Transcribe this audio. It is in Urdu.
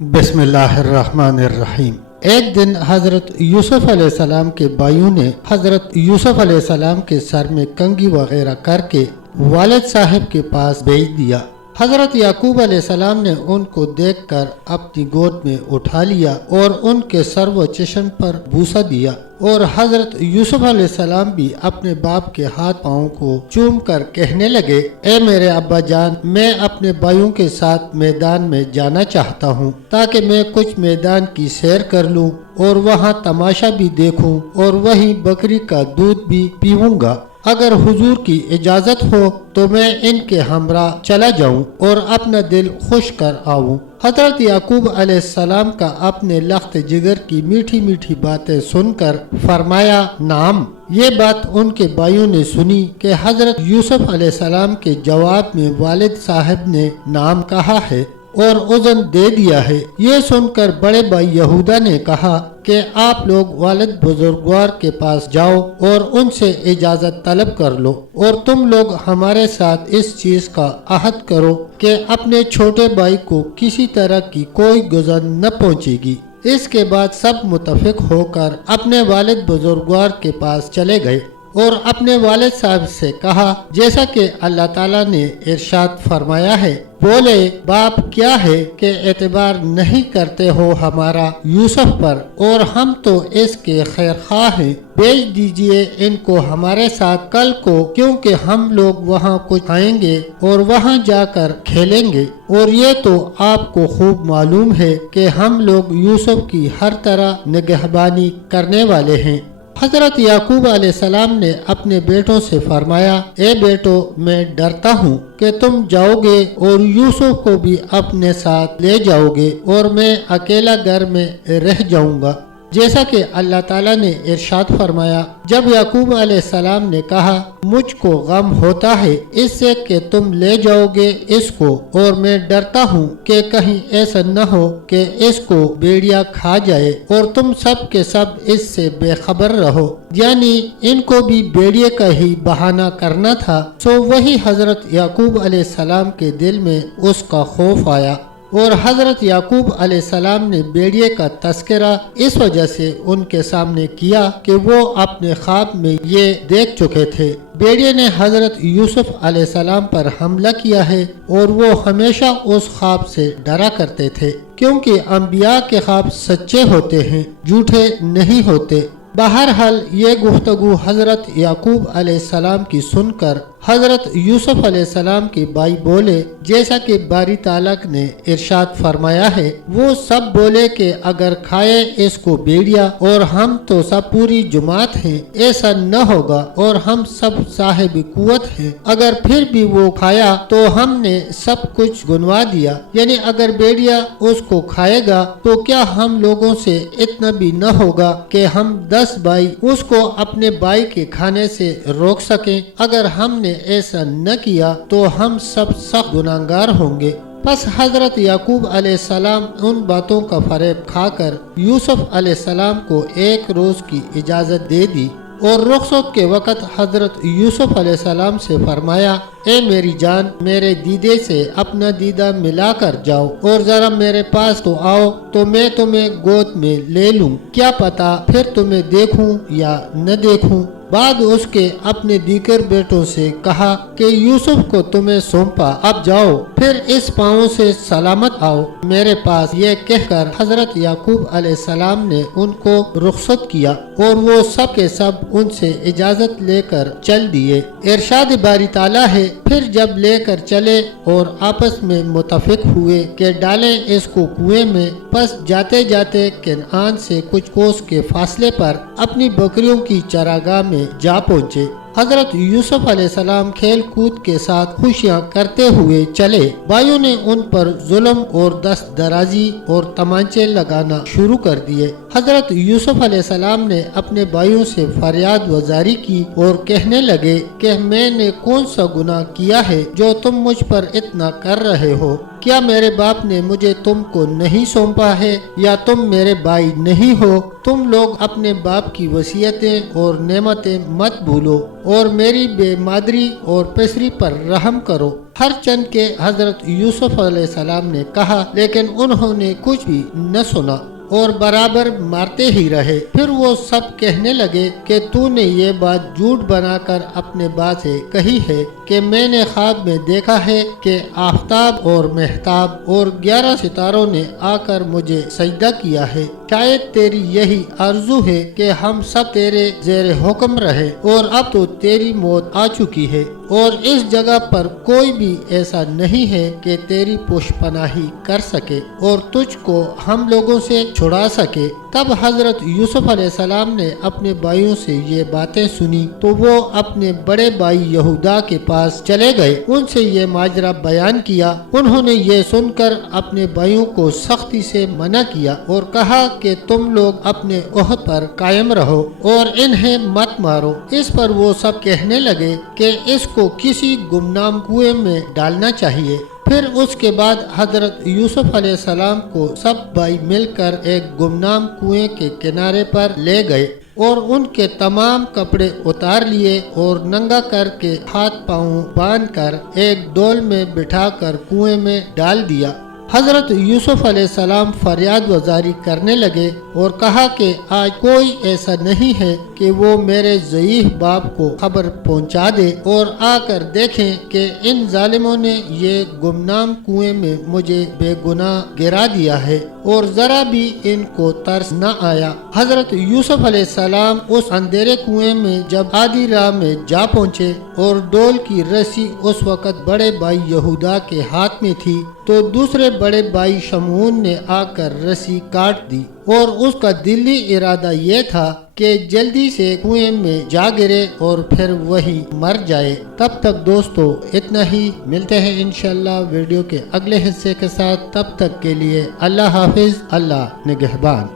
بسم اللہ الرحمن الرحیم۔ ایک دن حضرت یوسف علیہ السلام کے بھائیوں نے حضرت یوسف علیہ السلام کے سر میں کنگھی وغیرہ کر کے والد صاحب کے پاس بھیج دیا۔ حضرت یعقوب علیہ السلام نے ان کو دیکھ کر اپنی گود میں اٹھا لیا اور ان کے سر و چشم پر بوسہ دیا، اور حضرت یوسف علیہ السلام بھی اپنے باپ کے ہاتھ پاؤں کو چوم کر کہنے لگے، اے میرے ابا جان، میں اپنے بھائیوں کے ساتھ میدان میں جانا چاہتا ہوں تاکہ میں کچھ میدان کی سیر کر لوں اور وہاں تماشا بھی دیکھوں اور وہیں بکری کا دودھ بھی پیوں گا۔ اگر حضور کی اجازت ہو تو میں ان کے ہمراہ چلا جاؤں اور اپنا دل خوش کر آؤں۔ حضرت یعقوب علیہ السلام کا اپنے لخت جگر کی میٹھی میٹھی باتیں سن کر فرمایا، نعم۔ یہ بات ان کے بھائیوں نے سنی کہ حضرت یوسف علیہ السلام کے جواب میں والد صاحب نے نعم کہا ہے اور اذن دے دیا ہے۔ یہ سن کر بڑے بھائی یہودا نے کہا کہ آپ لوگ والد بزرگوار کے پاس جاؤ اور ان سے اجازت طلب کر لو، اور تم لوگ ہمارے ساتھ اس چیز کا عہد کرو کہ اپنے چھوٹے بھائی کو کسی طرح کی کوئی گزر نہ پہنچے گی۔ اس کے بعد سب متفق ہو کر اپنے والد بزرگوار کے پاس چلے گئے اور اپنے والد صاحب سے کہا، جیسا کہ اللہ تعالیٰ نے ارشاد فرمایا ہے، بولے، باپ کیا ہے کہ اعتبار نہیں کرتے ہو ہمارا یوسف پر، اور ہم تو اس کے خیر خواہ ہیں، بھیج دیجئے ان کو ہمارے ساتھ کل کو، کیونکہ ہم لوگ وہاں کچھ کھائیں گے اور وہاں جا کر کھیلیں گے، اور یہ تو آپ کو خوب معلوم ہے کہ ہم لوگ یوسف کی ہر طرح نگہبانی کرنے والے ہیں۔ حضرت یعقوب علیہ السلام نے اپنے بیٹوں سے فرمایا، اے بیٹو، میں ڈرتا ہوں کہ تم جاؤ گے اور یوسف کو بھی اپنے ساتھ لے جاؤ گے اور میں اکیلا گھر میں رہ جاؤں گا، جیسا کہ اللہ تعالیٰ نے ارشاد فرمایا۔ جب یعقوب علیہ السلام نے کہا، مجھ کو غم ہوتا ہے اس سے کہ تم لے جاؤ گے اس کو، اور میں ڈرتا ہوں کہ کہیں ایسا نہ ہو کہ اس کو بھیڑیا کھا جائے اور تم سب کے سب اس سے بے خبر رہو، یعنی ان کو بھی بھیڑیے کا ہی بہانہ کرنا تھا۔ سو وہی حضرت یعقوب علیہ السلام کے دل میں اس کا خوف آیا، اور حضرت یعقوب علیہ السلام نے بھیڑیے کا تذکرہ اس وجہ سے ان کے سامنے کیا کہ وہ اپنے خواب میں یہ دیکھ چکے تھے۔ بھیڑیے نے حضرت یوسف علیہ السلام پر حملہ کیا ہے، اور وہ ہمیشہ اس خواب سے ڈرا کرتے تھے، کیونکہ انبیاء کے خواب سچے ہوتے ہیں، جھوٹے نہیں ہوتے۔ بہرحال یہ گفتگو حضرت یعقوب علیہ السلام کی سن کر حضرت یوسف علیہ السلام کے بھائی بولے، جیسا کہ باری تعالیٰ نے ارشاد فرمایا ہے، وہ سب بولے کہ اگر کھائے اس کو بھیڑیا، اور ہم تو سب پوری جماعت ہیں، ایسا نہ ہوگا، اور ہم سب صاحب قوت ہیں، اگر پھر بھی وہ کھایا تو ہم نے سب کچھ گنوا دیا، یعنی اگر بھیڑیا اس کو کھائے گا تو کیا ہم لوگوں سے اتنا بھی نہ ہوگا کہ ہم 10 بھائی اس کو اپنے بھائی کے کھانے سے روک سکیں؟ اگر ہم نے ایسا نہ کیا تو ہم سب سخت گناہگار ہوں گے۔ پس حضرت یعقوب علیہ السلام ان باتوں کا فریب کھا کر یوسف علیہ السلام کو ایک روز کی اجازت دے دی، اور رخصت کے وقت حضرت یوسف علیہ السلام سے فرمایا، اے میری جان، میرے دیدے سے اپنا دیدہ ملا کر جاؤ اور ذرا میرے پاس تو آؤ تو میں تمہیں گود میں لے لوں، کیا پتا پھر تمہیں دیکھوں یا نہ دیکھوں۔ بعد اس کے اپنے دیگر بیٹوں سے کہا کہ یوسف کو تمہیں سونپا، اب جاؤ، پھر اس پاؤں سے سلامت آؤ میرے پاس۔ یہ کہہ کر حضرت یعقوب علیہ السلام نے ان کو رخصت کیا، اور وہ سب کے سب ان سے اجازت لے کر چل دیے۔ ارشاد باری تعالیٰ ہے، پھر جب لے کر چلے اور آپس میں متفق ہوئے کہ ڈالیں اس کو کنویں میں، پس جاتے جاتے کنعان سے کچھ کوس کے فاصلے پر اپنی بکریوں کی چراگاہ میں جا پہنچے۔ حضرت یوسف علیہ السلام کھیل کود کے ساتھ خوشیاں کرتے ہوئے چلے۔ بھائیوں نے ان پر ظلم اور دست درازی اور تمانچے لگانا شروع کر دیے۔ حضرت یوسف علیہ السلام نے اپنے بھائیوں سے فریاد وزاری کی اور کہنے لگے کہ میں نے کون سا گناہ کیا ہے جو تم مجھ پر اتنا کر رہے ہو؟ کیا میرے باپ نے مجھے تم کو نہیں سونپا ہے، یا تم میرے بھائی نہیں ہو؟ تم لوگ اپنے باپ کی وصیتیں اور نعمتیں مت بھولو، اور میری بے مادری اور پسری پر رحم کرو۔ ہر چند کے حضرت یوسف علیہ السلام نے کہا، لیکن انہوں نے کچھ بھی نہ سنا اور برابر مارتے ہی رہے۔ پھر وہ سب کہنے لگے کہ تو نے یہ بات جھوٹ بنا کر اپنے باپ سے کہی ہے کہ میں نے خواب میں دیکھا ہے کہ آفتاب اور مہتاب اور 11 ستاروں نے آ کر مجھے سجدہ کیا ہے۔ شاید تیری یہی آرزو ہے کہ ہم سب تیرے زیر حکم رہے، اور اب تو تیری موت آ چکی ہے اور اس جگہ پر کوئی بھی ایسا نہیں ہے کہ تیری پوش پناہی کر سکے اور تجھ کو ہم لوگوں سے چھڑا سکے۔ تب حضرت یوسف علیہ السلام نے اپنے بھائیوں سے یہ باتیں سنی تو وہ اپنے بڑے بھائی یہودا کے پاس چلے گئے، ان سے یہ ماجرا بیان کیا۔ انہوں نے یہ سن کر اپنے بھائیوں کو سختی سے منع کیا اور کہا کہ تم لوگ اپنے عہد پر قائم رہو اور انہیں مت مارو۔ اس پر وہ سب کہنے لگے کہ اس کو کسی گمنام کنویں میں ڈالنا چاہیے۔ پھر اس کے بعد حضرت یوسف علیہ السلام کو سب بھائی مل کر ایک گمنام کنویں کے کنارے پر لے گئے اور ان کے تمام کپڑے اتار لیے اور ننگا کر کے ہاتھ پاؤں باندھ کر ایک ڈول میں بٹھا کر کنویں میں ڈال دیا۔ حضرت یوسف علیہ السلام فریاد وزاری کرنے لگے اور کہا کہ آج کوئی ایسا نہیں ہے کہ وہ میرے ضعیف باپ کو خبر پہنچا دے اور آ کر دیکھیں کہ ان ظالموں نے یہ گمنام کنویں میں مجھے بے گناہ گرا دیا ہے، اور ذرا بھی ان کو ترس نہ آیا۔ حضرت یوسف علیہ السلام اس اندھیرے کنویں میں جب آدھی راہ میں جا پہنچے اور ڈول کی رسی اس وقت بڑے بھائی یہودا کے ہاتھ میں تھی تو دوسرے بڑے بھائی شمعون نے آ کر رسی کاٹ دی، اور اس کا دلی ارادہ یہ تھا کہ جلدی سے کنویں میں جا گرے اور پھر وہی مر جائے۔ تب تک دوستو اتنا ہی، ملتے ہیں انشاءاللہ ویڈیو کے اگلے حصے کے ساتھ۔ تب تک کے لیے اللہ حافظ، اللہ نگہبان۔